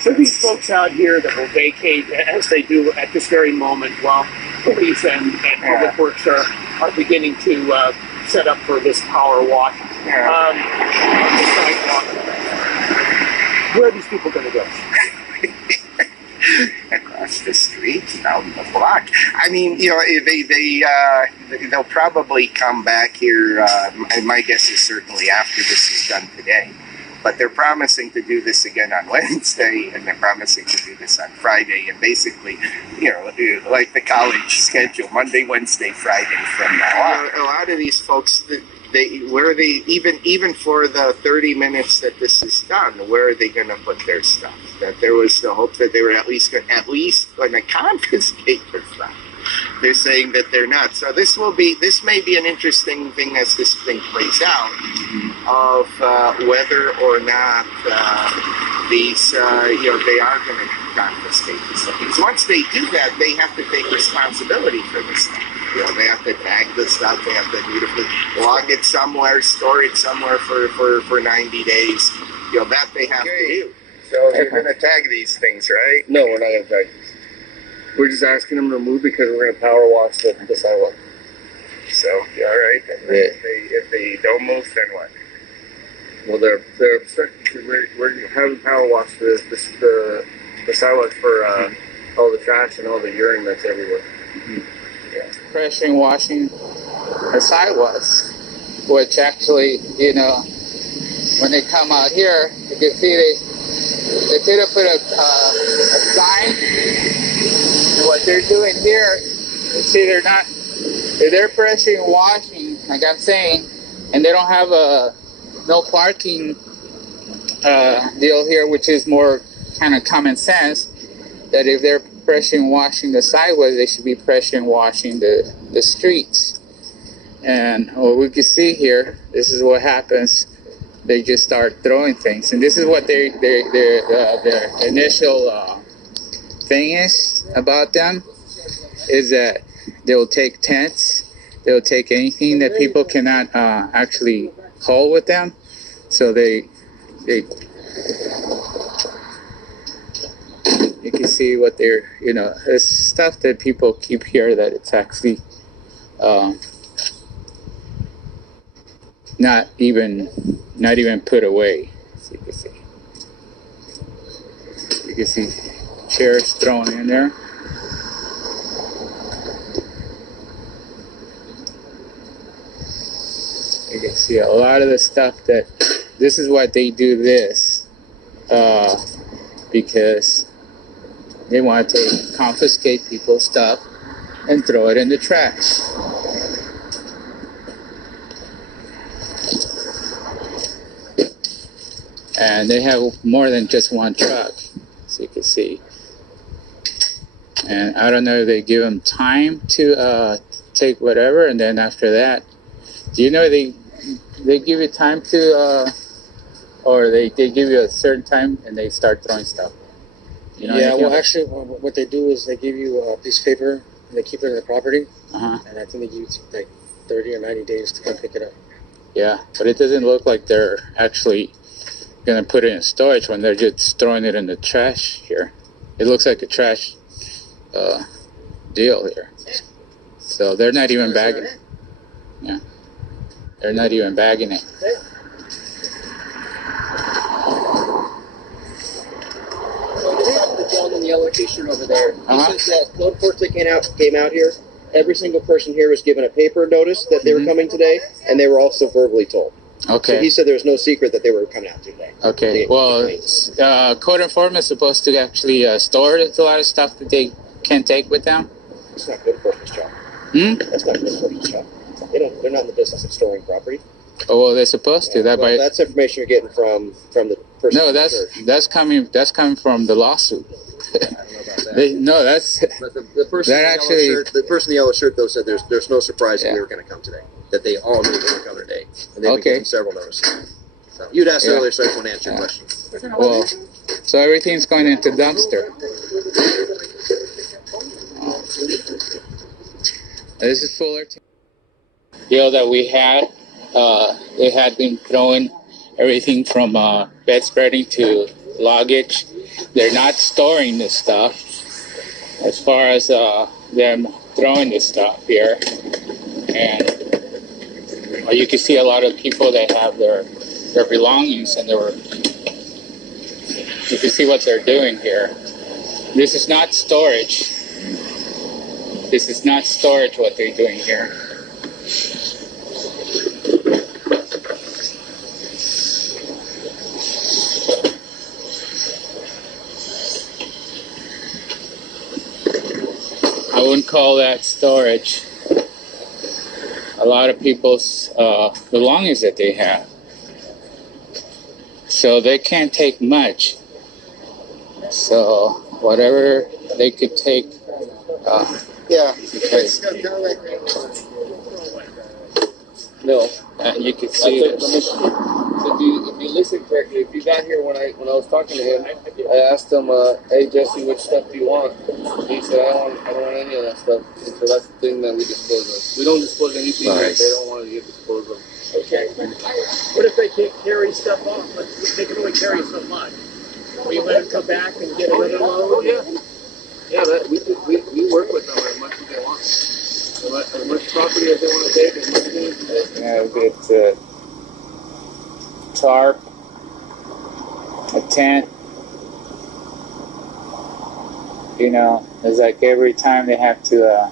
So these folks out here that will vacate, as they do at this very moment, while police and public works are beginning to set up for this power wash on the sidewalk. Where are these people going to go? Across the street, down the block. I mean, they'll probably come back here. My guess is certainly after this is done today. But they're promising to do this again on Wednesday, and they're promising to do this on Friday, and basically, like the college schedule, Monday, Wednesday, Friday from now on. A lot of these folks, even for the 30 minutes that this is done, where are they going to put their stuff? That there was the hope that they were at least going to confiscate their stuff. They're saying that they're not. So this may be an interesting thing as this thing plays out, of whether or not these, they are going to confiscate this stuff. Because once they do that, they have to take responsibility for this stuff. They have to tag the stuff. They have to beautifully log it somewhere, store it somewhere for 90 days. That they have to do. So you're going to tag these things, right? No, we're not going to tag these. We're just asking them to move because we're going to power wash the sidewalk. So, all right. If they don't move, then what? Well, we're having power wash the sidewalk for all the trash and all the urine that's everywhere. Mm-hmm. Yeah. Pressure washing the sidewalks, which actually, when they come out here, you can see they could have put a sign. And what they're doing here, you see they're pressure washing, like I'm saying, and they don't have no parking deal here, which is more kind of common sense, that if they're pressure washing the sidewalks, they should be pressure washing the streets. And what we can see here, this is what happens. They just start throwing things, and this is what their initial thing is about them, is that they will take tents, they will take anything that people cannot actually haul with them. So they you can see what they're, it's stuff that people keep here that it's actually not even put away. So you can see chairs thrown in there. You can see a lot of the stuff this is what they do this, because they want to confiscate people's stuff and throw it in the trash. And they have more than just one truck, so you can see. And I don't know if they give them time to take whatever, and then after that, do you know they give you time to, or they give you a certain time and they start throwing stuff? Yeah, well, actually, what they do is they give you a piece of paper and they keep it in the property, and I think they give you like 30 or 90 days to come pick it up. Yeah, but it doesn't look like they're actually going to put it in storage when they're just throwing it in the trash here. It looks like a trash deal here. So they're not even bagging it. Yeah, they're not even bagging it. The gentleman in the yellow t-shirt over there. He says that code enforcement came out here. Every single person here was given a paper notice that they were coming today, and they were also verbally told. Okay. So he said there was no secret that they were coming out today. Okay. Well, code enforcement is supposed to actually store a lot of stuff that they can take with them. It's not code enforcement's job. That's not code enforcement's job. They're not in the business of storing property. Oh well, they're supposed to. That's information you're getting from the person. No, that's coming from the lawsuit. I don't know about that. But the person in the yellow shirt though said there's no surprise that we were going to come today. That they all knew they were coming today, and they've been given several notices. So you'd asked earlier, so I just want to answer your question. Well, so everything's going into dumpster. This is Fullerton. Deal that we had. They had been throwing everything from bedspreading to luggage they're not storing this stuff. As far as them throwing this stuff here, and you can see a lot of people that have their belongings, and you can see what they're doing here. This is not storage. This is not storage what they're doing here. I wouldn't call that storage. A lot of people's belongings that they have. So they can't take much. So whatever they could take. Yeah. No. You can see it. If you listen correctly, if you got here when I was talking to him, I asked him, "Hey Jesse, which stuff do you want?" He said, "I don't want any of that stuff." So that's the thing that we dispose of. We don't dispose anything that they don't want to get disposed of. Okay. What if they can't carry stuff off? They can only carry so much. Will you let them come back and get another load? Oh yeah. Yeah, we work with them as much as they want. As much property as they want to take, as much things as they Yeah, it's a tarp, a tent. You know, it's like every time they have to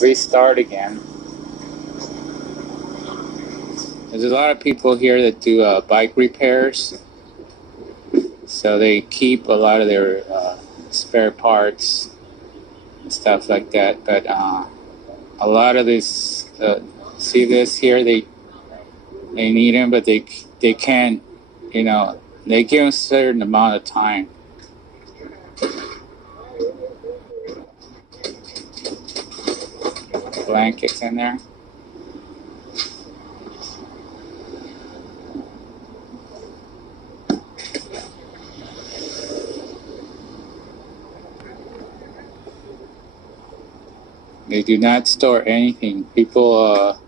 restart again. There's a lot of people here that do bike repairs. So they keep a lot of their spare parts and stuff like that. But a lot of this, see this here, they need them, but they can't, you know, they give them a certain amount of time. Blankets in there. They do not store anything. People,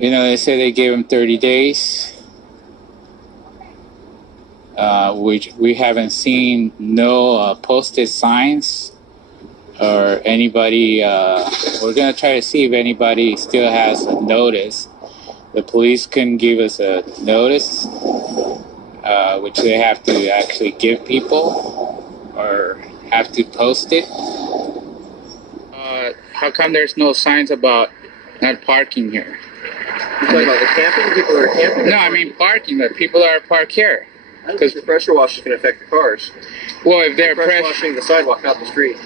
you know, they say they gave them 30 days. Which we haven't seen no posted signs or anybody. We're going to try to see if anybody still has a notice. The police couldn't give us a notice, which they have to actually give people or have to post it. How come there's no signs about not parking here? You're talking about the camping? People that are camping? No, I mean parking. That people are parked here. Because the pressure washers can affect the cars. Well, if they're pressure washing the sidewalk, not the street.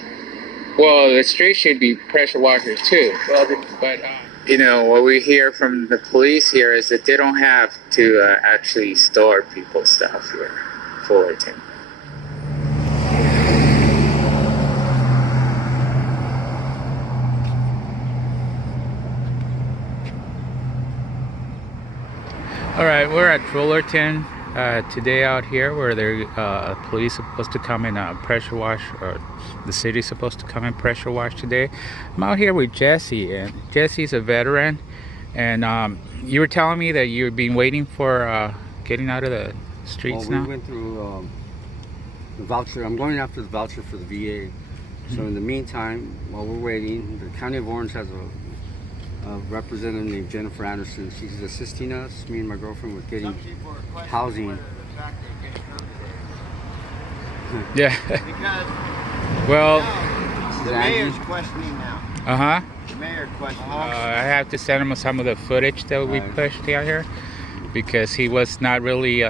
Well, the street should be pressure washers too. Well, but you know what we hear from the police here is that they don't have to actually store people's stuff here, Fullerton. All right, we're at Fullerton today out here where the police are supposed to come and pressure wash, or the city's supposed to come and pressure wash today. I'm out here with Jesse, and Jesse's a veteran, and you were telling me that you've been waiting for getting out of the streets now? We went through the voucher. I'm going after the voucher for the VA. So in the meantime, while we're waiting, the County of Orange has a representative named Jennifer Anderson. She's assisting us, me and my girlfriend, with getting housing. Yeah. Well, the mayor's questioning now. Uh-huh. The mayor questioning. I have to send him some of the footage that we pushed out here because he was not really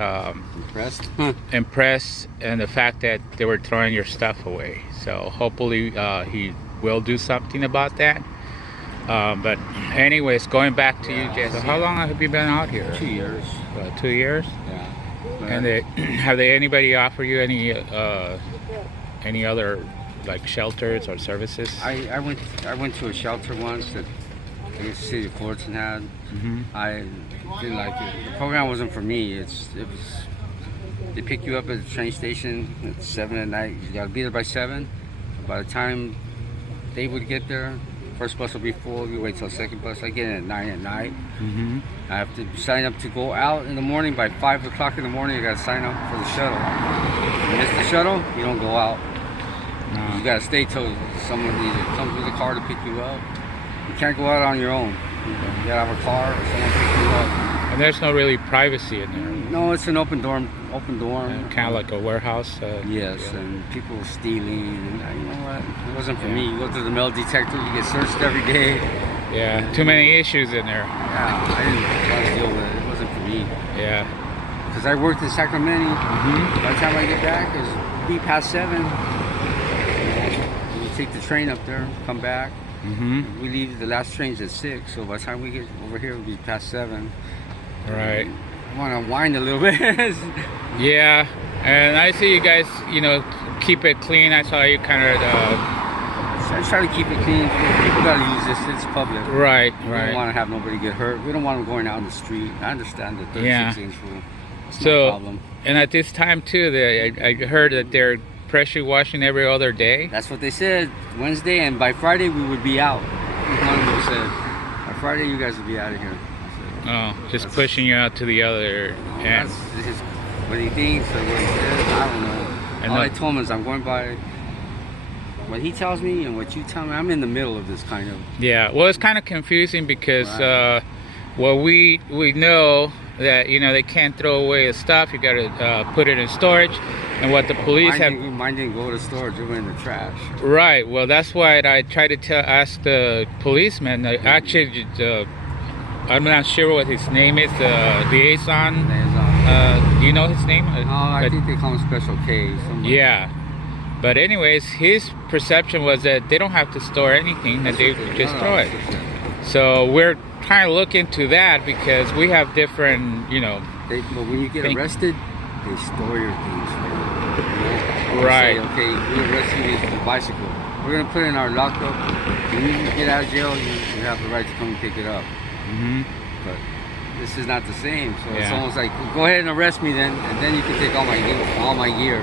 impressed in the fact that they were throwing your stuff away. So hopefully he will do something about that. But anyways, going back to you, Jesse. So how long have you been out here? 2 years. 2 years? Yeah. And have anybody offer you any other like shelters or services? I went to a shelter once that I guess the city of Fullerton had. Mm-hmm. I didn't like it. The program wasn't for me. They pick you up at the train station at 7 at night. You gotta be there by 7. By the time they would get there, First bus will be full. You wait till second bus. I get in at 9 at night. Mm-hmm. I have to sign up to go out in the morning. By 5 o'clock in the morning, I got to sign up for the shuttle. If you miss the shuttle, you don't go out. You got to stay till someone either comes with a car to pick you up. You can't go out on your own. You got to have a car or someone pick you up. And there's no really privacy in there. No, it's an open dorm. Kind of like a warehouse. Yes, yeah. and people stealing. And you know what? It wasn't for me. You go through the metal detector, you get searched every day. Yeah, too many issues in there. Yeah, I didn't want to deal with it. It wasn't for me. Yeah. Because I worked in Sacramento. By the time I get back, it's be past 7. You take the train up there, come back. We leave, the last train's at 6, so by the time we get over here, it'll be past 7. Right. I want to wind a little bit. Yeah, and I see you guys, you know, keep it clean. I saw you kind of. I try to keep it clean. People gotta use this. It's public. Right, We don't want to have nobody get hurt. We don't want them going out in the street. I understand the 36-inch rule. It's no problem. And at this time too, I heard that they're pressure washing every other day. That's what they said. Wednesday, and by Friday we would be out. One of them said, by Friday you guys would be out of here. Oh, just pushing you out to the other end. This is what he thinks or what he says. I don't know. And All I told him is I'm going by what he tells me and what you tell me. I'm in the middle of this kind of. Yeah, well, it's kind of confusing because, well, we know that, you know, they can't throw away the stuff. You got to put it in storage. And what the police Mine didn't go to storage. It went in the trash. Right. Well, that's why I tried to ask the policeman. Actually, I'm not sure what his name is. The liaison. Do you know his name? No, I think they call him Special K. Yeah. But anyways, his perception was that they don't have to store anything, that they just throw it. So we're trying to look into that because we have different, you know. But when you get arrested, they store your things. Right. Say, okay, we arrested you for the bicycle. We're gonna put it in our lockup. When you get out of jail, you have the right to come and pick it up. But this is not the same. So it's almost like, go ahead and arrest me then, and then you can take all my gear.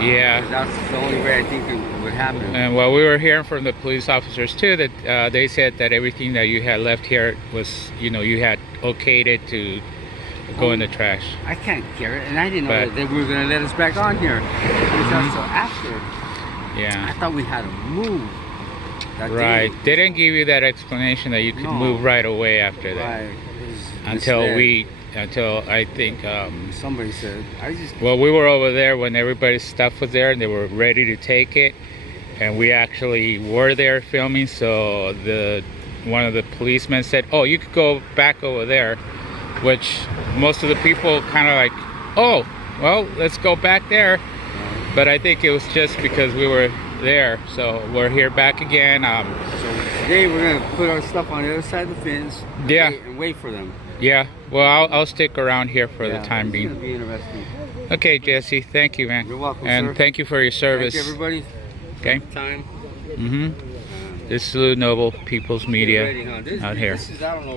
Yeah. That's the only way I think it would happen. And well, we were hearing from the police officers too that they said that everything that you had left here was, you know, you had okayed it to go in the trash. I can't carry it, and I didn't know that they were going to let us back on here. It was until after. Yeah. I thought we had to move. Right. They didn't give you that explanation that you could move right away after that. Right. Until I think somebody said. Well, we were over there when everybody's stuff was there and they were ready to take it, and we actually were there filming. So one of the policemen said, "Oh, you could go back over there," which most of the people kind of like, "Oh, well, let's go back there." But I think it was just because we were there. So we're here back again. So today we're gonna put our stuff on the other side of the fence. Yeah. And wait for them. Yeah. Well, I'll stick around here for the time being. It's gonna be interesting. Okay, Jesse. Thank you, man. You're welcome, and sir. thank you for your service. Thank you, everybody. Okay. Time. This is Blue Noble People's Media Ready, huh? out here. This is, I don't know.